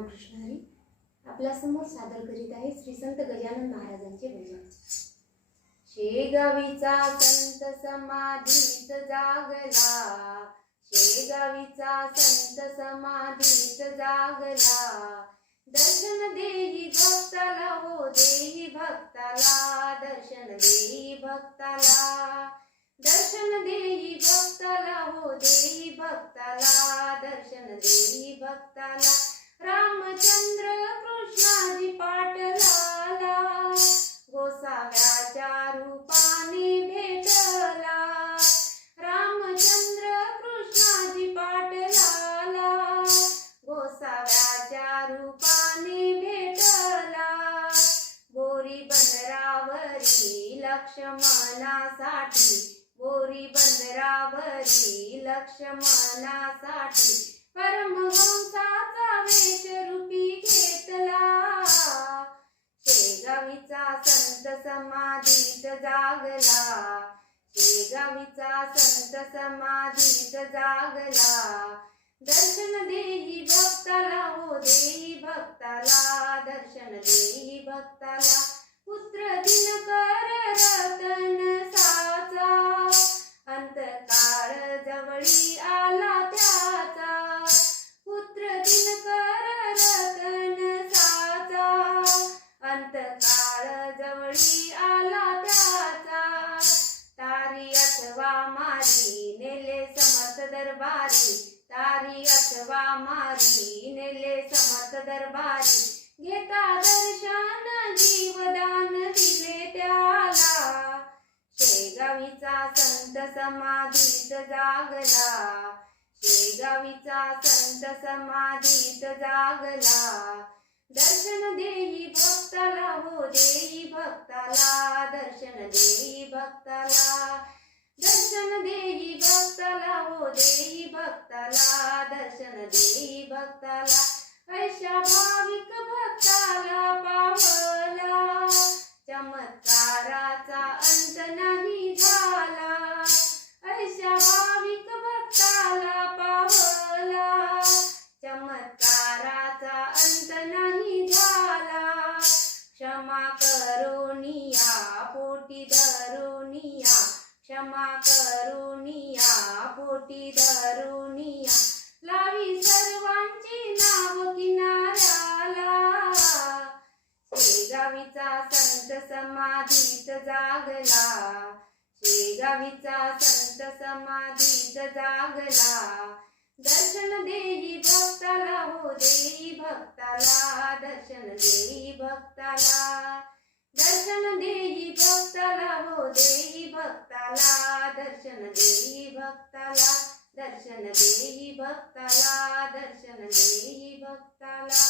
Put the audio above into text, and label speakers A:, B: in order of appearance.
A: रामकृष्ण हरी आपल्यासमोर सादर करीत आहे श्री संत गजानन महाराजांचे भजन. शेगावीचा संत समाधीत जागला. शेगावीचा संत समाधीत जागला. दर्शन देई भक्ताला हो देई भक्ताला दर्शन देई भक्ताला. दर्शन देई भक्ताला हो देई भक्ताला दर्शन देई भक्ताला. लक्ष्मणासाठी बोरी बंदरावरी लक्ष्मणासाठी. परमहंसाचा वेश रूपी घेतला. शेगावीचा संत समाधीत जागला. शेगावीचा संत समाधीत जागला. दर्शन देही भक्ताला हो देही भक्ताला दर्शन देही भक्ताला. बळी आला त्याचा. पुत्र दिनकर रतन साचा. अंतकाळ जवळी आला त्याचा. तारी अथवा मारी नेले समर्थ दरबारी. तारी अथवा मारी नेले समर्थ दरबारी. शेगावीचा संत समाधीत जागला. शेगावीचा संत समाधीत जागला. दर्शन देई भक्ताला हो देई भक्ताला दर्शन देई भक्ताला. दर्शन देई भक्ताला हो देई भक्ताला दर्शन देई भक्ताला. ऐशा करुनिया पोटी धरुनिया क्षमा करुनिया पोटी धरुनिया. लावी सर्वांची नाव किनाऱ्याला. शेगावीचा संत समाधीत जागला. शेगावीचा संत समाधीत जागला. दर्शन देई भक्ताला हो देई भक्ताला दर्शन देई भक्ताला. दर्शन देई भक्ताला हो देई भक्ताला दर्शन देई भक्ताला दर्शन देई भक्ताला दर्शन देई भक्ताला.